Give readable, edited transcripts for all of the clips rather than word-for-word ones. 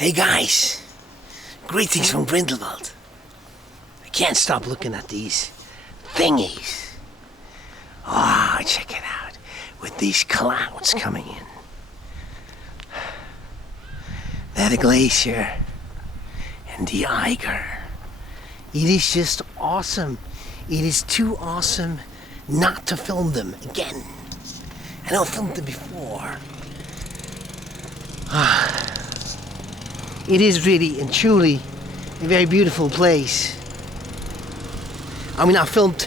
Hey guys, greetings from Grindelwald. I can't stop looking at these thingies. Oh, check it out, with these clouds coming in. They're the Glacier and the Eiger. It is just awesome. It is too awesome not to film them again. I know I filmed them before. It is really and truly a very beautiful place. I mean, I filmed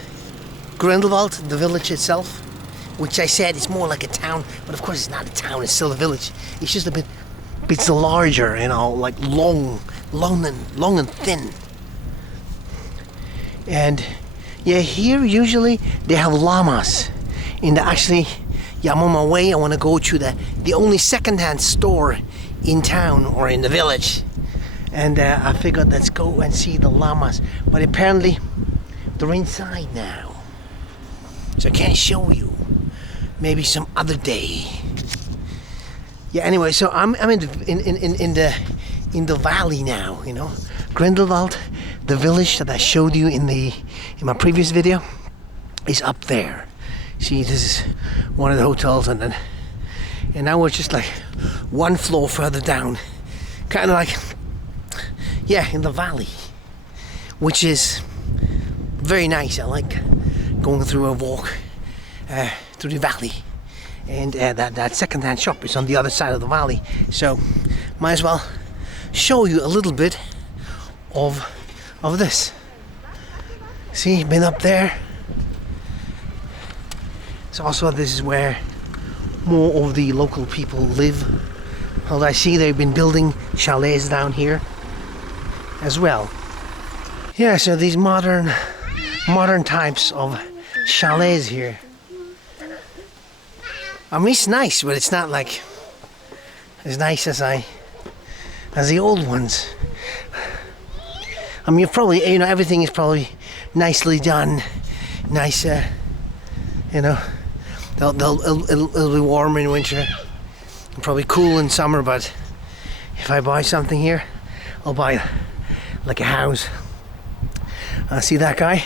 Grindelwald, the village itself, which I said is more like a town, but of course it's not a town, it's still a village. It's just a bit larger, you know, like long and thin. And yeah, here usually they have llamas. And actually, yeah, I'm on my way. I want to go to the only secondhand store in town or in the village, and I figured let's go and see the llamas, but apparently they're inside now, so I can't show you. Maybe some other day. Yeah, anyway, so I'm in the valley now, you know. Grindelwald, the village that I showed you in my previous video, is up there. See, this is one of the hotels, and now we're just like one floor further down, kind of like, yeah, in the valley, which is very nice. I like going through a walk through the valley, and that second-hand shop is on the other side of the valley, so might as well show you a little bit of this. See, been up there. So also this is where more of the local people live. Although I see they've been building chalets down here as well. Yeah, so these modern types of chalets here. I mean, it's nice, but it's not like as nice as the old ones. I mean, probably, you know, everything is probably nicely done, nice, you know. It'll be warm in winter, and probably cool in summer, but if I buy something here, I'll buy like a house. See that guy?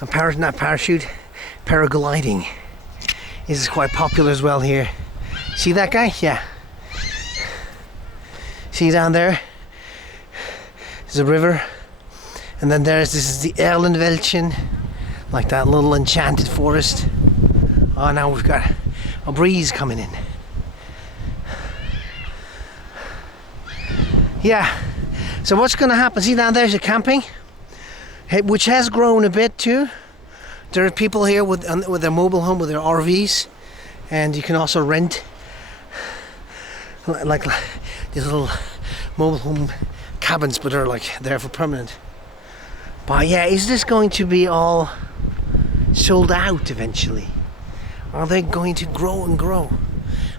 Not parachute, paragliding. This is quite popular as well here. See that guy? Yeah. See down there? There's a river, and then this is the Erlenwäldchen, like that little enchanted forest. Oh, now we've got a breeze coming in. Yeah, so what's going to happen? See down there's a camping, which has grown a bit too. There are people here with their mobile home, with their RVs, and you can also rent like these little mobile home cabins, but they're like there for permanent. But yeah, is this going to be all sold out eventually? Are they going to grow and grow?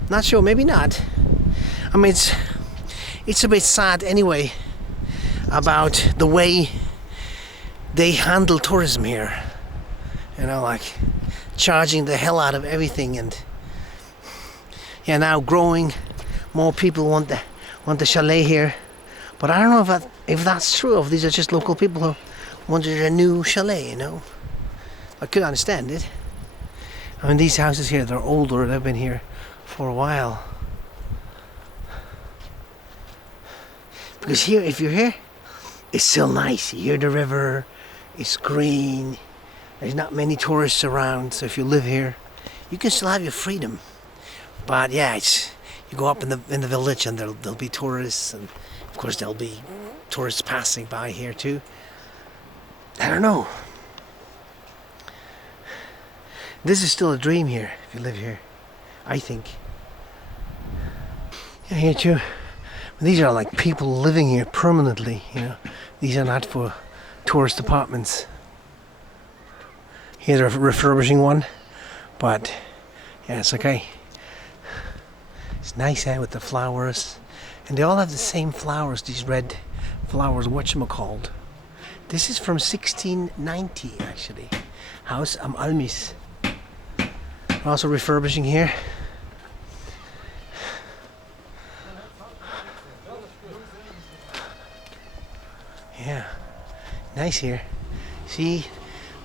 Not sure, maybe not. I mean, it's a bit sad anyway about the way they handle tourism here. You know, like charging the hell out of everything, and yeah, now growing. More people want the chalet here, but I don't know if that's true. If these are just local people who wanted a new chalet, you know. I could understand it. I mean, these houses here, they're older, they've been here for a while. Because here, if you're here, it's still nice. You hear the river, it's green, there's not many tourists around, so if you live here, you can still have your freedom. But yeah, you go up in the village and there'll be tourists, and of course there'll be tourists passing by here too. I don't know. This is still a dream here, if you live here, I think. Yeah, here too. These are like people living here permanently, you know. These are not for tourist apartments. Here's a refurbishing one, but yeah, it's okay. It's nice, with the flowers. And they all have the same flowers, these red flowers, whatchamacalled. This is from 1690, actually. House am Almis. Also refurbishing here. nice here. See,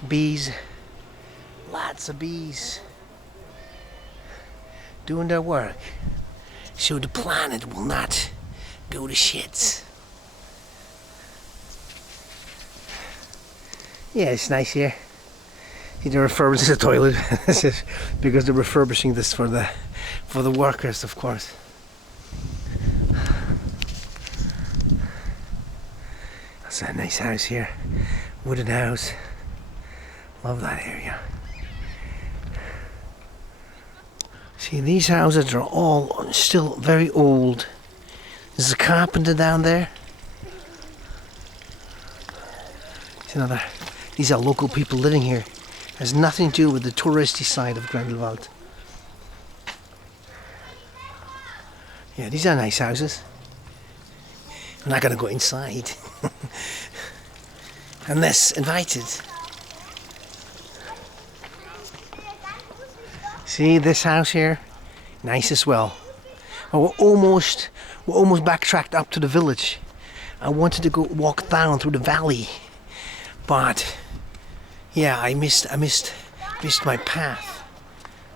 bees, lots of bees doing their work, so the planet will not go to shits. Yeah, it's nice here. See, they're refurbishing the toilet. This is because they're refurbishing this for the workers, of course. That's a nice house here, wooden house. Love that area. See, these houses are all still very old. There's a carpenter down there. It's another. These are local people living here. Has nothing to do with the touristy side of Grindelwald. Yeah, these are nice houses. I'm not going to go inside. Unless invited. See this house here? Nice as well. Well, we're almost backtracked up to the village. I wanted to go walk down through the valley, but yeah, I missed my path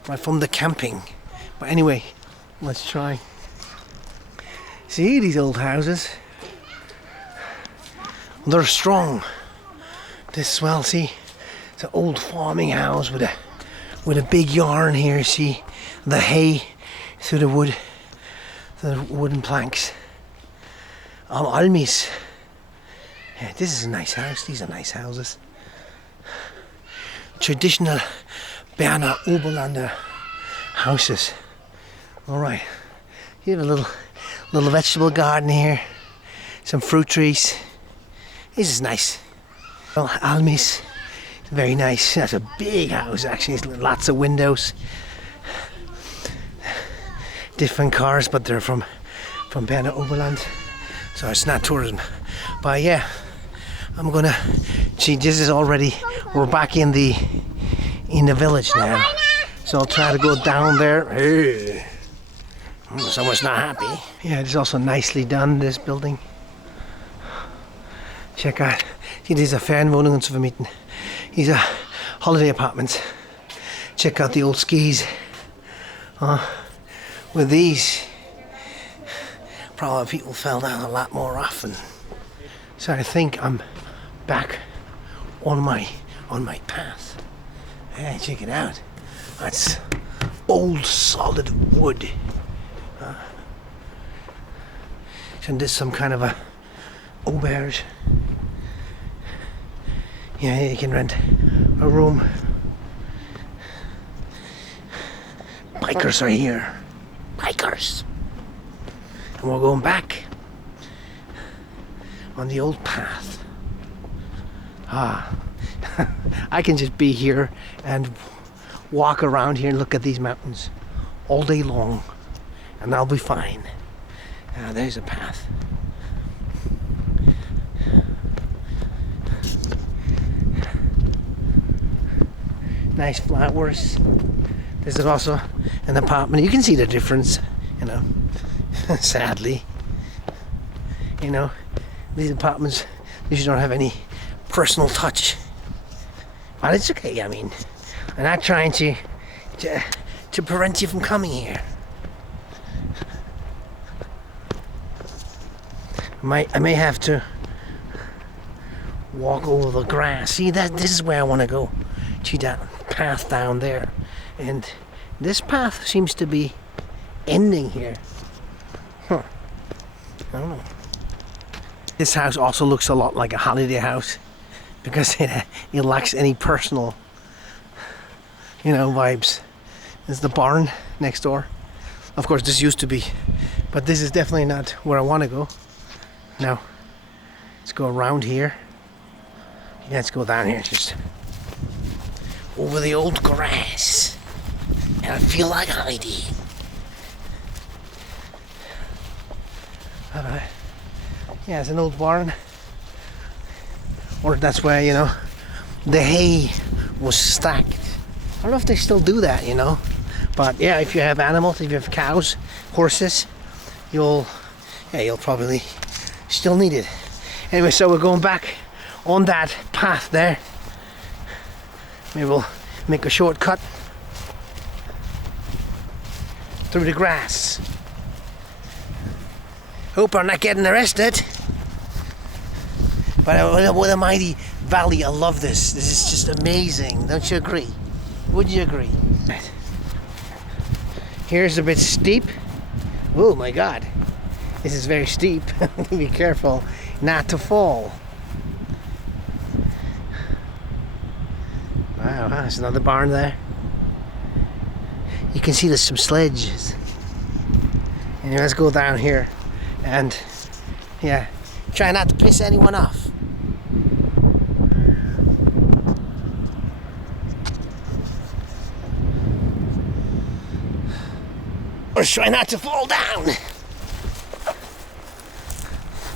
right from the camping. But anyway, let's try. See these old houses? They're strong. This, well, see, it's an old farming house with a big yard here. See the hay through the wooden planks. Almis. Yeah, this is a nice house. These are nice houses. Traditional Berner Oberlander houses. All right. You have a little vegetable garden here. Some fruit trees. This is nice. Well, Almis. Very nice. That's a big house actually. It's lots of windows. Different cars, but they're from Berner Oberland. So it's not tourism. But yeah, I'm gonna see, this is already, we're back in the village now. So I'll try to go down there. Hey. Someone's not happy. Yeah, it's also nicely done, this building. Check out. See, these are Fernwohnungen zu vermieten. These are holiday apartments. Check out the old skis. With these, probably people fell down a lot more often. So I think I'm back on my path. Hey, check it out. That's old solid wood. And this some kind of a auberge. Yeah, you can rent a room. Bikers are here. Bikers. And we're going back on the old path. I can just be here and walk around here and look at these mountains all day long, and I'll be fine. There's a path. Nice flowers. There's also an apartment. You can see the difference, you know. Sadly, you know, these apartments usually don't have any personal touch, but it's okay. I mean, I'm not trying to prevent you from coming here. I may have to walk over the grass. See, this is where I want to go, to that path down there, and this path seems to be ending here. Huh. I don't know. This house also looks a lot like a holiday house because it lacks any personal, you know, vibes. There's the barn next door. Of course, this used to be, but this is definitely not where I want to go. Now, let's go around here. Let's go down here, just over the old grass. And I feel like Heidi. Alright. Yeah, it's an old barn. Or that's where, you know, the hay was stacked. I don't know if they still do that, you know. But yeah, if you have animals, if you have cows, horses, you'll probably still need it. Anyway, so we're going back on that path there. Maybe we'll make a shortcut through the grass. Hope I'm not getting arrested. But what a mighty valley. I love this. This is just amazing. Don't you agree? Would you agree? Here's a bit steep. Oh my God. This is very steep. Be careful not to fall. Wow, there's another barn there. You can see there's some sledges. And let's go down here and yeah, try not to piss anyone off. Or try not to fall down.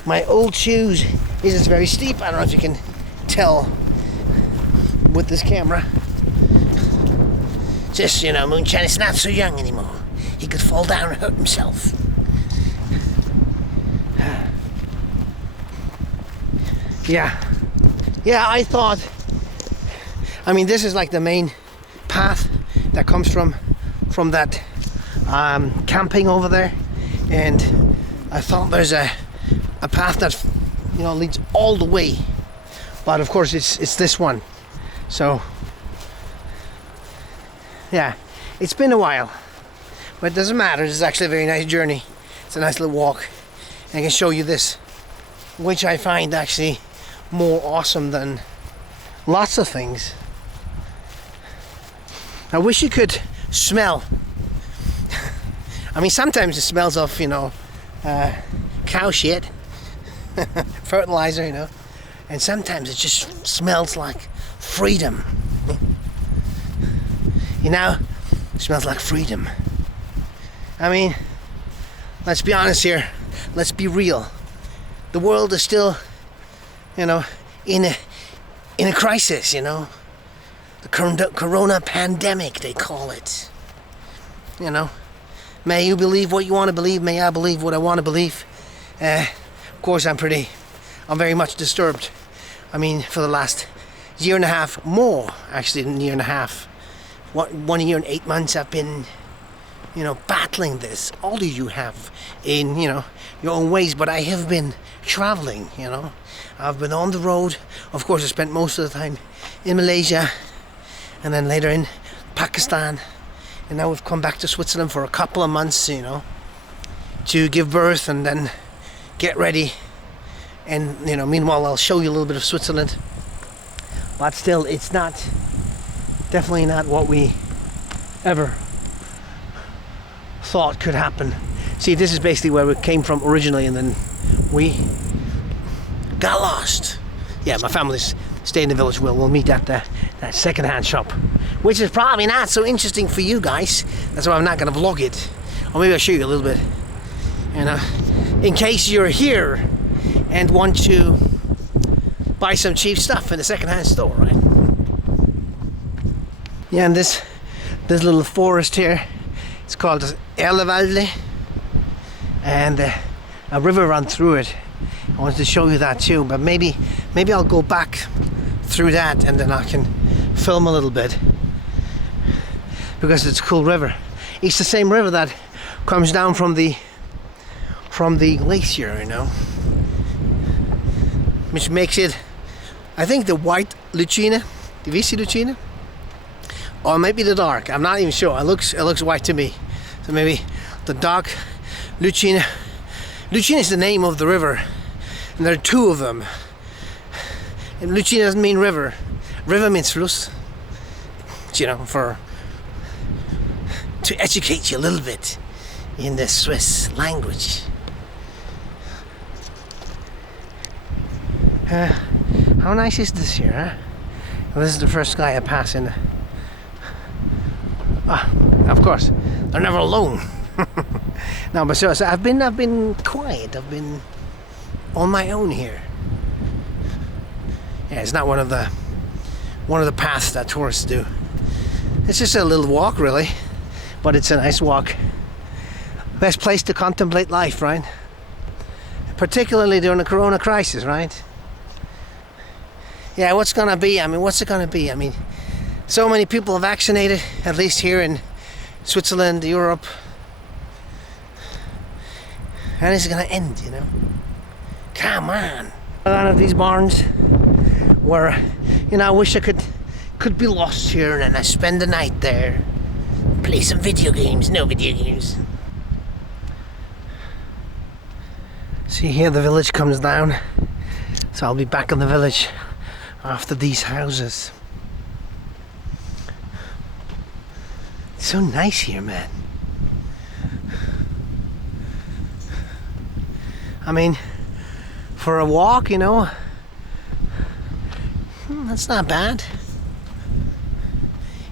My old shoes is very steep. I don't know if you can tell with this camera. Just, you know, Moonshine is not so young anymore. He could fall down and hurt himself. Yeah, I thought, I mean, this is like the main path that comes from that camping over there, and I thought there's a path that, you know, leads all the way, but of course it's this one. So yeah, it's been a while, but it doesn't matter. It's actually a very nice journey. It's a nice little walk, and I can show you this, which I find actually more awesome than lots of things. I wish you could smell. I mean, sometimes it smells of, you know, cow shit, fertilizer, you know, and sometimes it just smells like freedom. You know, it smells like freedom. I mean, let's be honest here. Let's be real. The world is still, you know, in a crisis, you know. The corona pandemic, they call it. You know. May you believe what you want to believe. May I believe what I want to believe. Of course, I'm very much disturbed. I mean, for the last year and a half, more actually than a year and a half. 1 year and 8 months I've been, you know, battling this. All of you have in, you know, your own ways, but I have been traveling, you know. I've been on the road. Of course, I spent most of the time in Malaysia and then later in Pakistan. And now we've come back to Switzerland for a couple of months, you know, to give birth and then get ready. And, you know, meanwhile, I'll show you a little bit of Switzerland. But still, it's definitely not what we ever thought could happen. See, this is basically where we came from originally, and then we got lost. Yeah, my family's staying in the village. We'll meet at that secondhand shop, which is probably not so interesting for you guys. That's why I'm not going to vlog it. Or maybe I'll show you a little bit, you know, in case you're here and want to buy some cheap stuff in the secondhand store, right? Yeah, and this little forest here, it's called Grindelwald, and a river runs through it. I wanted to show you that too, but maybe I'll go back through that and then I can film a little bit, because it's a cool river. It's the same river that comes down from the glacier, you know, which makes it, I think, the white Lucina, the Vici Lucina, or maybe the dark. I'm not even sure. It looks white to me. So maybe the dark Lucina. Lucina is the name of the river, and there are two of them. And Lucina doesn't mean river. River means Fluss. You know, to educate you a little bit in the Swiss language. How nice is this here, huh? Well, this is the first guy I pass in. Of course, they're never alone. No, but so I've been quiet. I've been on my own here. Yeah, it's not one of the paths that tourists do. It's just a little walk, really, but it's a nice walk. Best place to contemplate life, right? Particularly during the corona crisis, right? Yeah, what's gonna be? I mean, what's it gonna be? I mean, so many people are vaccinated, at least here in Switzerland, Europe. And it's gonna end, you know? Come on. One of these barns where, you know, I wish I could be lost here and I spend the night there. Play some video games. No video games. See here, the village comes down. So I'll be back in the village after these houses. It's so nice here, man. I mean, for a walk, you know, that's not bad.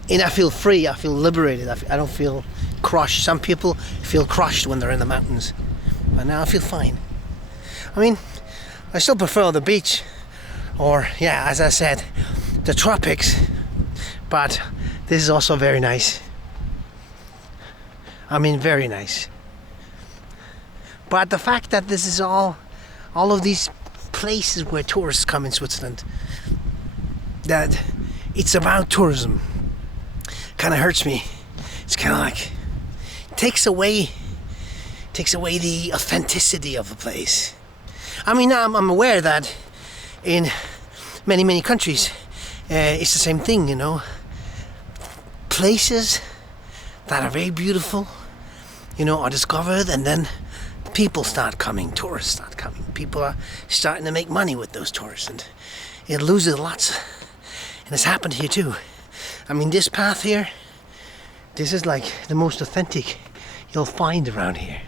And I feel free, I feel liberated, I don't feel crushed. Some people feel crushed when they're in the mountains, but now I feel fine. I mean, I still prefer the beach, or yeah, as I said, the tropics, but this is also very nice. I mean, very nice. But the fact that this is all of these places where tourists come in Switzerland, that it's about tourism, kind of hurts me. It's kind of like takes away the authenticity of the place. I mean, I'm aware that in many countries it's the same thing, you know. Places that are very beautiful, you know, are discovered, and then people start coming, tourists start coming. People are starting to make money with those tourists, and it loses lots. And it's happened here too. I mean, this path here, this is like the most authentic you'll find around here.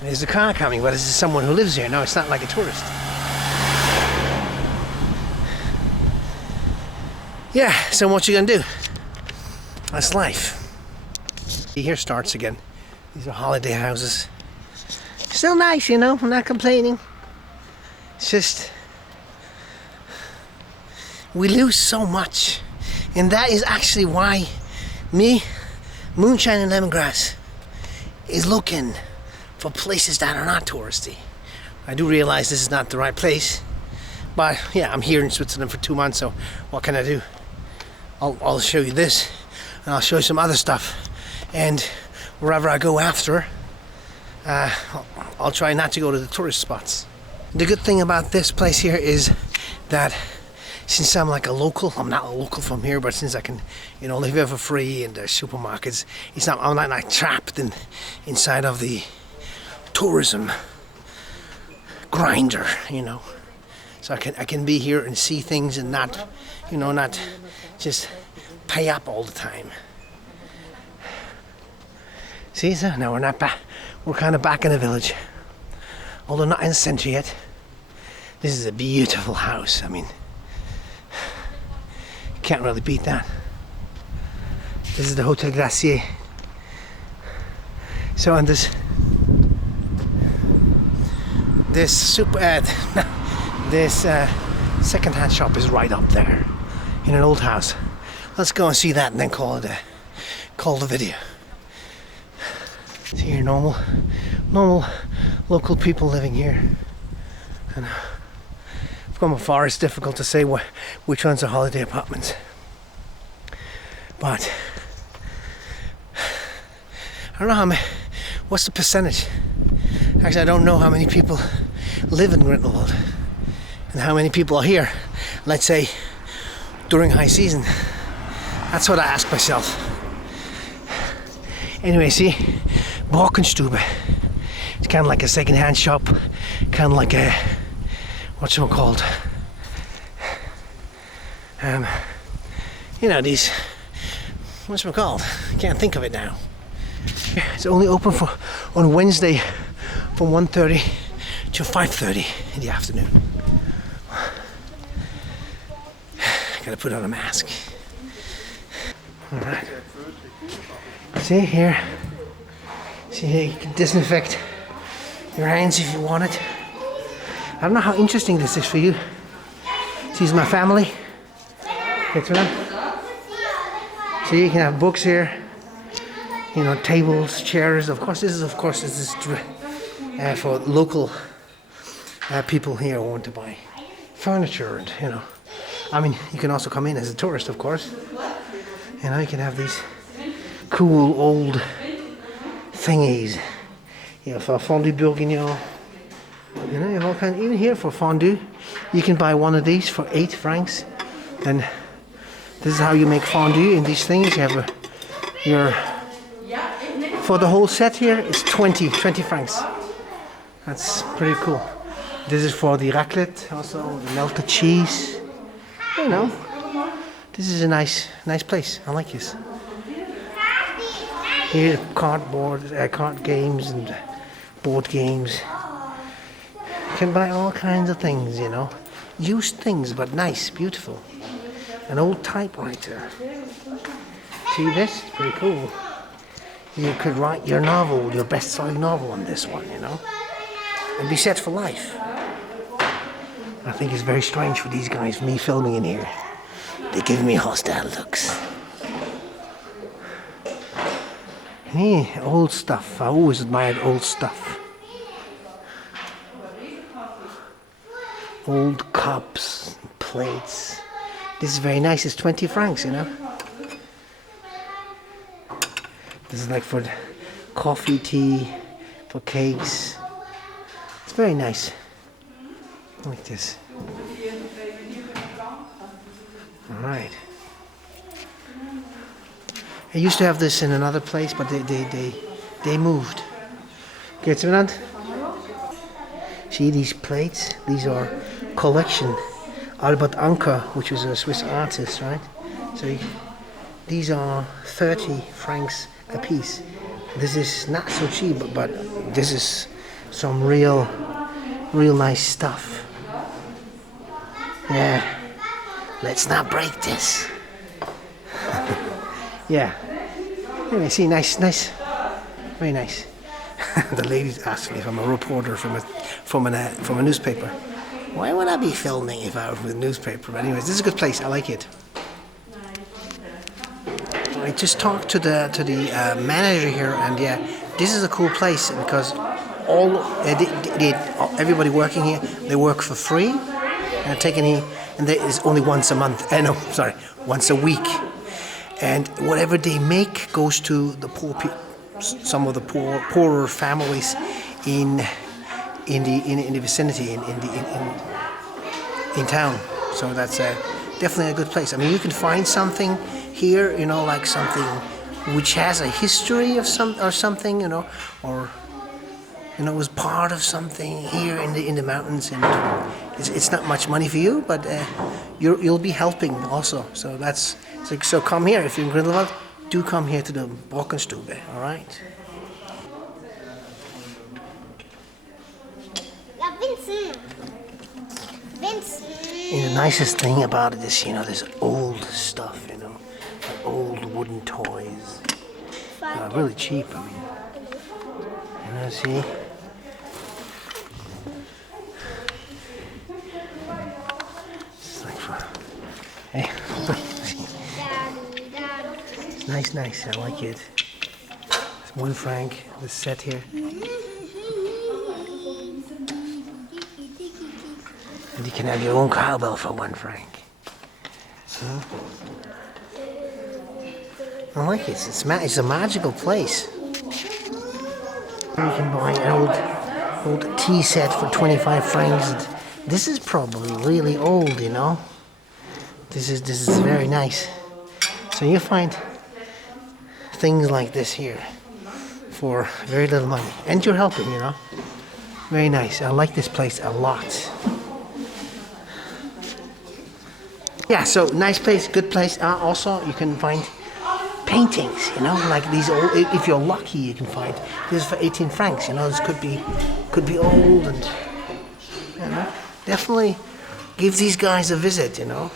There's a car coming, but this is someone who lives here. No, it's not like a tourist. Yeah, so what you gonna do? That's life. Here starts again. These are holiday houses. Still nice, you know, I'm not complaining. It's just, we lose so much. And that is actually why me, Moonshine and Lemongrass, is looking for places that are not touristy. I do realize this is not the right place, but yeah, I'm here in Switzerland for 2 months, so what can I do? I'll show you this, and I'll show you some other stuff, and wherever I go after, I'll try not to go to the tourist spots. The good thing about this place here is that since I'm like a local, I'm not a local from here, but since I can, you know, live here for free in the supermarkets, I'm not like trapped inside of the tourism grinder, you know. So I can be here and see things and not, you know, not just pay up all the time. See, so now we're not back. We're kind of back in the village, although not in the center yet. This is a beautiful house. I mean, can't really beat that. This is the Hotel Glacier. So, and this secondhand shop is right up there in an old house. Let's go and see that and then call the video. See here, normal local people living here. And from afar, it's difficult to say which ones are holiday apartments. But I don't know what's the percentage. Actually, I don't know how many people live in Grindelwald and how many people are here, let's say, during high season. That's what I ask myself. Anyway, see, Borkenstube. It's kind of like a second-hand shop, kind of like a, what's it called? You know, these, what's it called? I can't think of it now. It's only open on Wednesday from 1:30 to 5:30 in the afternoon. Gotta put on a mask. All right. See here, you can disinfect your hands if you want it. I don't know how interesting this is for you. This is my family. See, you can have books here. You know, tables, chairs. Of course, this is for local people here who want to buy furniture and, you know, I mean, you can also come in as a tourist, of course. You know, you can have these cool old thingies. You know, for fondue bourguignon. You know, you have all kinds. Even here for fondue, you can buy one of these for 8 francs. And this is how you make fondue in these things. You have your for the whole set here. It's 20 francs. That's pretty cool. This is for the raclette, also the melted cheese. You know, this is a nice place. I like this. Here, card games and board games. You can buy all kinds of things, you know. Used things, but nice, beautiful. An old typewriter. See this? It's pretty cool. You could write your novel, your best-selling novel on this one, you know. And be set for life. I think it's very strange for these guys, me filming in here. They give me hostile looks. Yeah, old stuff. I always admired old stuff. Old cups, plates. This is very nice. It's 20 francs, you know. This is like for coffee, tea, for cakes. It's very nice. Like this. Alright. I used to have this in another place, but they moved. Geht's miteinander? See these plates? These are collection. Albert Anker, which was a Swiss artist, right? So these are 30 francs a piece. This is not so cheap, but this is some real nice stuff. Yeah. Let's not break this. Yeah. Anyway, see, nice. Very nice. The lady asked me if I'm a reporter from a newspaper. Why would I be filming if I were with a newspaper? But anyways, this is a good place. I like it. I just talked to the manager here, and yeah, this is a cool place because everybody working here, they work for free, and there is only once a month. Once a week, and whatever they make goes to the poor people, some of the poorer families in the vicinity in town. So that's definitely a good place. I mean, you can find something here, you know, like something which has a history of something, you know, or you know, was part of something here in the mountains, and it's not much money for you, but you'll be helping also. So so come here if you're in Grindelwald. Do come here to the Brockenstube, all right? And the nicest thing about it is, you know, there's old stuff, you know, old wooden toys. Really cheap, I mean. You know, see? It's like fun. Hey. It's nice, I like it. It's 1 franc, this set here. And you can have your own cowbell for 1 franc. I like it. It's a magical place. You can buy an old tea set for 25 francs. This is probably really old, you know. This is very nice. So you find things like this here for very little money, and you're helping, you know. Very nice. I like this place a lot. Yeah, so nice place, good place. Also, you can find paintings, you know, like these old. If you're lucky, you can find this is for 18 francs. You know, this could be old, and you know, definitely give these guys a visit. You know.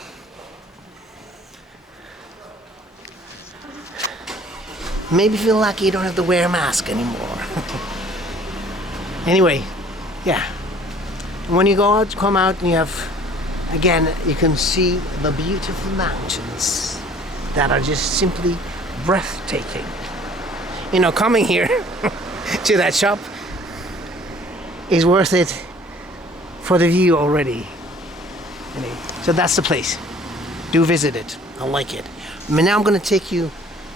Maybe if you're lucky, you don't have to wear a mask anymore. Anyway, yeah. When you go out, come out, and you have. Again, you can see the beautiful mountains that are just simply breathtaking. You know, coming here to that shop is worth it for the view already. Anyway, so that's the place. do visit it. I like it. I mean, now I'm going to take you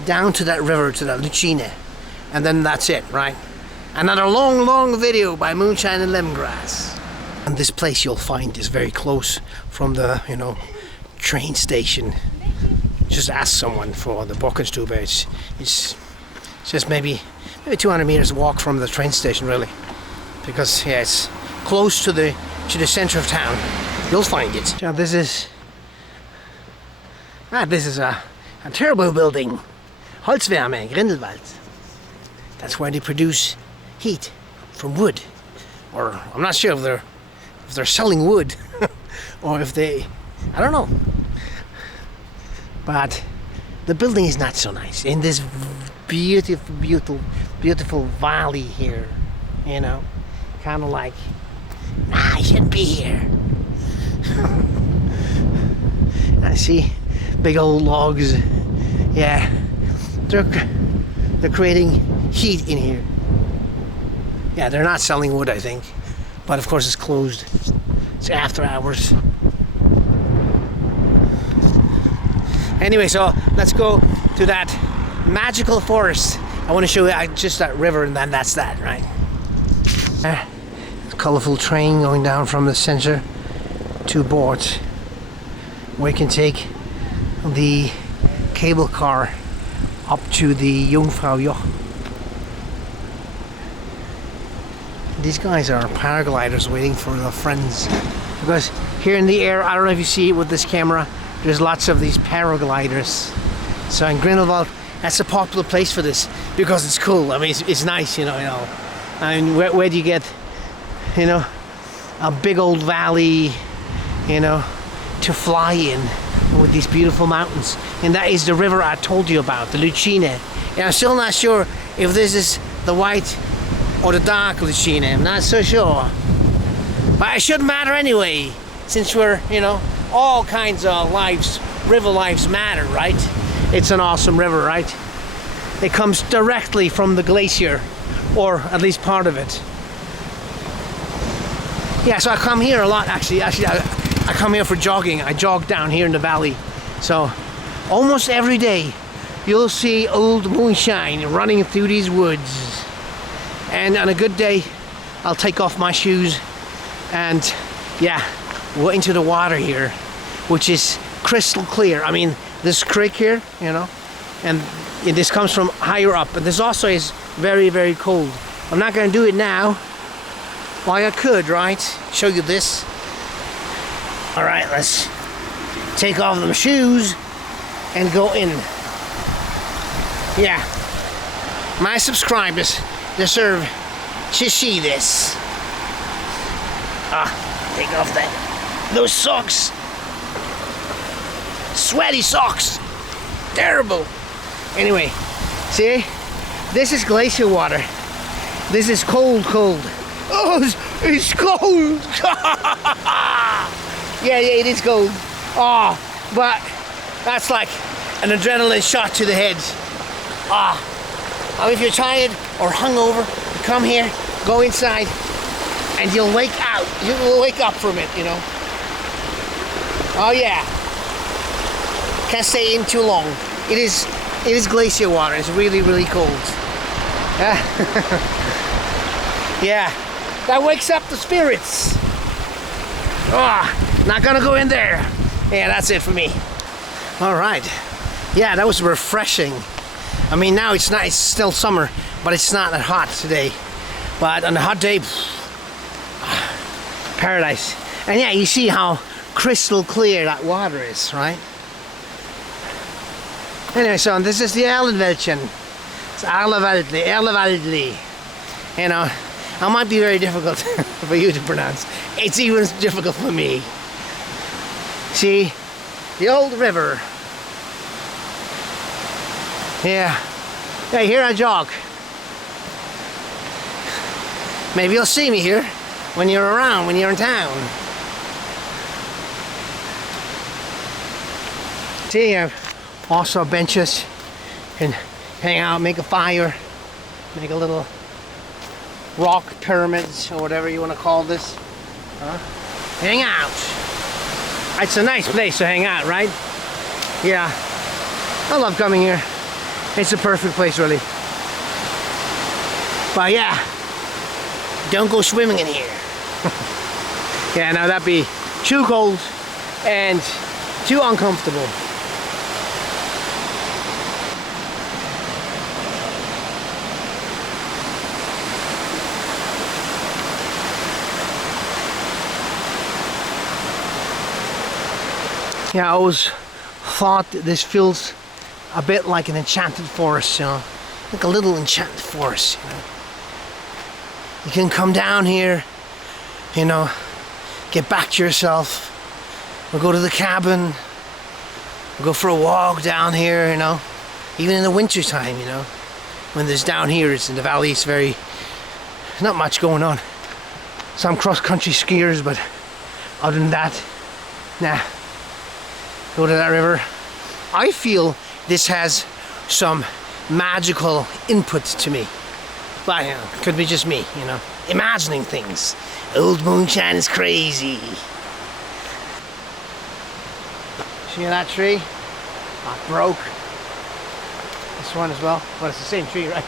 down to that river, to that Lucina, and then that's it, right? Another long video by Moonshine and Lemongrass. And this place you'll find is very close from the, train station. Just ask someone for the Bockenstube. It's just maybe 200 meters walk from the train station, really, because yeah, it's close to the center of town. You'll find it. So this is a terrible building. Holzwärme, Grindelwald. That's where they produce heat from wood. Or I'm not sure if they're selling wood or if they, I don't know. But the building is not so nice in this beautiful valley here. Kind of like, I shouldn't be here. I see big old logs. Yeah, they're creating heat in here. Yeah, they're not selling wood, I think, but of course it's closed. It's after hours. Anyway, so let's go to that magical forest. I want to show you just that river, and then that's that, right? Colorful train going down from the center to boards. We can take the cable car up to the Jungfraujoch. These guys are paragliders waiting for their friends, because here in the air, I don't know if you see it with this camera, there's lots of these paragliders. So in Grindelwald, that's a popular place for this because it's cool. I mean, it's nice, I mean, where do you get, a big old valley, to fly in with these beautiful mountains? And that is the river I told you about, the Lucina. And I'm still not sure if this is the white or the dark Lucina. I'm not so sure. But it shouldn't matter anyway, since we're, all kinds of lives, river lives matter, right? It's an awesome river, right? It comes directly from the glacier, or at least part of it. Yeah, so I come here a lot, actually. I come here for jogging. I jog down here in the valley. So almost every day you'll see old Moonshine running through these woods. And on a good day, I'll take off my shoes and yeah, go into the water here, which is crystal clear. I mean, this creek here, and this comes from higher up. And this also is very, very cold. I'm not going to do it now. Well, I could, right? Show you this. All right, let's take off them shoes and go in. Yeah, my subscribers deserve to see this. Take off those socks. Sweaty socks. Terrible. Anyway, see? This is glacier water. This is cold. Oh, it's cold. Yeah, it is cold. Oh, but that's like an adrenaline shot to the head. If you're tired or hungover, you come here, go inside, and you'll wake out. You'll wake up from it, Oh yeah. Can't stay in too long. It is glacier water. It's really, really cold. Yeah, that wakes up the spirits. Not gonna go in there. Yeah, that's it for me. All right. Yeah, that was refreshing. I mean, now it's still summer, but it's not that hot today. But on a hot day, paradise. And yeah, you see how crystal clear that water is, right? Anyway, so this is the Erlenwäldchen. It's Erlenwaldli. It might be very difficult for you to pronounce. It's even difficult for me. See, the old river. Yeah, here I jog. Maybe you'll see me here when you're around, when you're in town. See, you have also benches. You can hang out, make a fire, make a little rock pyramids or whatever you want to call this. Hang out. It's a nice place to hang out, right? Yeah, I love coming here. It's a perfect place, really. But yeah, don't go swimming in here. Yeah, now that'd be too cold and too uncomfortable. Yeah, I always thought this feels a bit like an enchanted forest, you know, like a little enchanted forest, you know. You can come down here, you know, get back to yourself, or go to the cabin, or go for a walk down here, you know, even in the winter time, you know, when there's down here, it's in the valley, it's not much going on. Some cross-country skiers, but other than that, nah. Go to that river. I feel this has some magical input to me. But, you know, could be just me, you know, imagining things. Old Moonshine is crazy. See that tree? That broke. This one as well. Well, it's the same tree, right?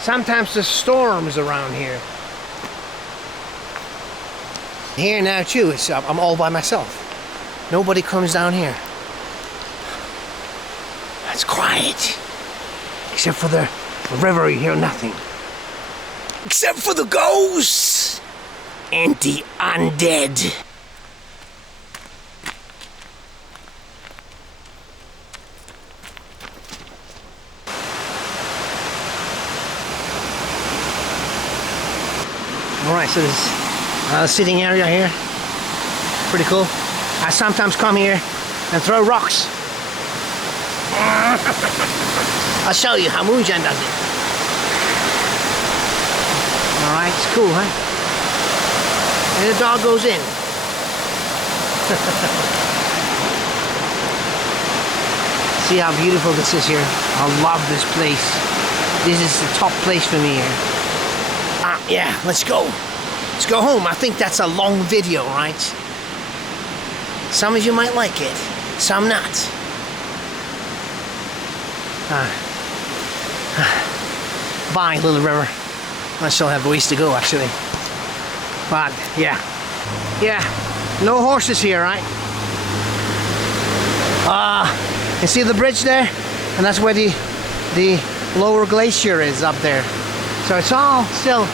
Sometimes the storms around here. Here now too, I'm all by myself. Nobody comes down here. It's quiet. Except for the river, you hear nothing. Except for the ghosts and the undead. Alright, so there's a sitting area here. Pretty cool. I sometimes come here and throw rocks. I'll show you how Moonshine does it. Alright, it's cool, huh? And the dog goes in. See how beautiful this is here. I love this place. This is the top place for me here. Yeah, let's go. Let's go home. I think that's a long video, right? Some of you might like it, some not. Bye, little river. I still have a ways to go, actually. But, yeah. Yeah, no horses here, right? You see the bridge there? And that's where the lower glacier is up there. So it's all still...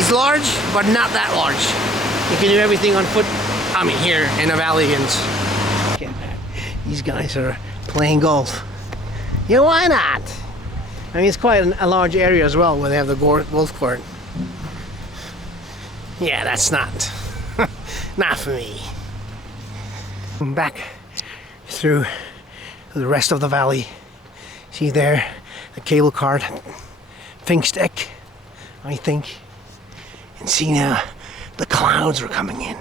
It's large, but not that large. You can do everything on foot. I mean, here in the valley, and these guys are playing golf. Yeah, why not? I mean, it's quite a large area as well where they have the golf court. Yeah, that's not not for me. I'm back through the rest of the valley. See there, the cable car, Finkstick, I think. And see now, the clouds are coming in.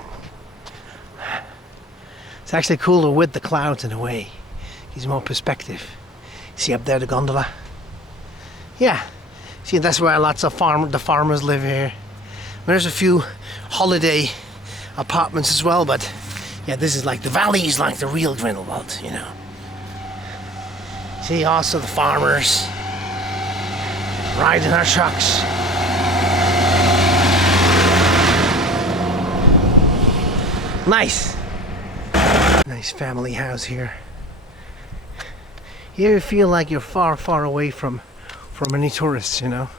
It's actually cooler with the clouds in a way. Gives more perspective. See up there the gondola? Yeah. See, that's where lots of the farmers live here. There's a few holiday apartments as well, but yeah, this is like the valley is like the real Grindelwald, you know. See also the farmers riding our trucks. Nice. Nice family house here. You feel like you're far, far away from any tourists, you know.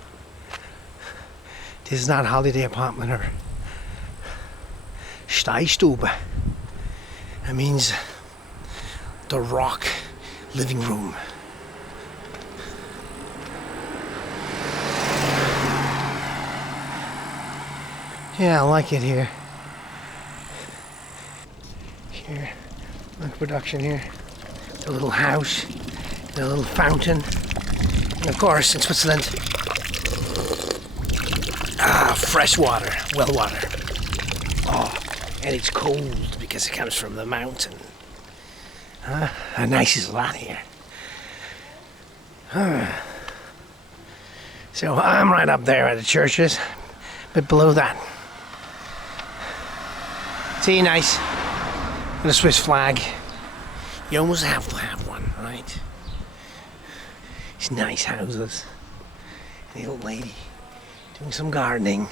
This is not a holiday apartment or Steistube. That means the rock living room. Yeah, I like it here. Here, look, production here. A little house, a little fountain, and of course in Switzerland, fresh water, well water. Oh, and it's cold because it comes from the mountain. How nice is that here? So I'm right up there at the churches, but below that. See, nice. And a Swiss flag. You almost have to have one, right? These nice houses. And the old lady doing some gardening.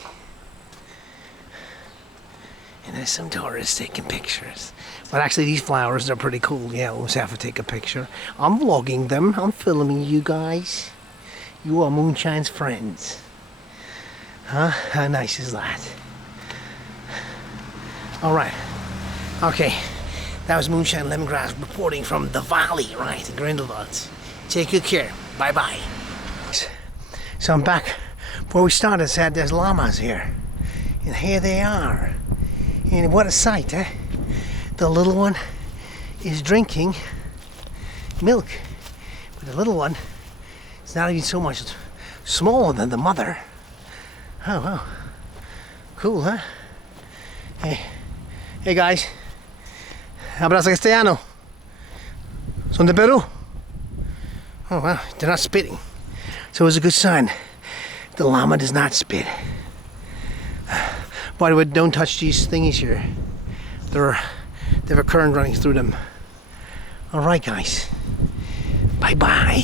And there's some tourists taking pictures. But actually these flowers are pretty cool. Yeah, I always have to take a picture. I'm vlogging them. I'm filming you guys. You are Moonshine's friends. Huh? How nice is that? Alright. Okay. That was Moonshine Lemongrass reporting from the valley, right? In Grindelwald. Take good care. Bye-bye. So I'm back where we started. Said there's llamas here. And here they are. And what a sight, eh? The little one is drinking milk. But the little one is not even so much smaller than the mother. Oh, wow. Cool, huh? Hey guys. Hablas castellano? Son de Peru? Oh, wow. They're not spitting. So it's a good sign. The llama does not spit. By the way, don't touch these thingies here. They have a current running through them. Alright guys. Bye bye.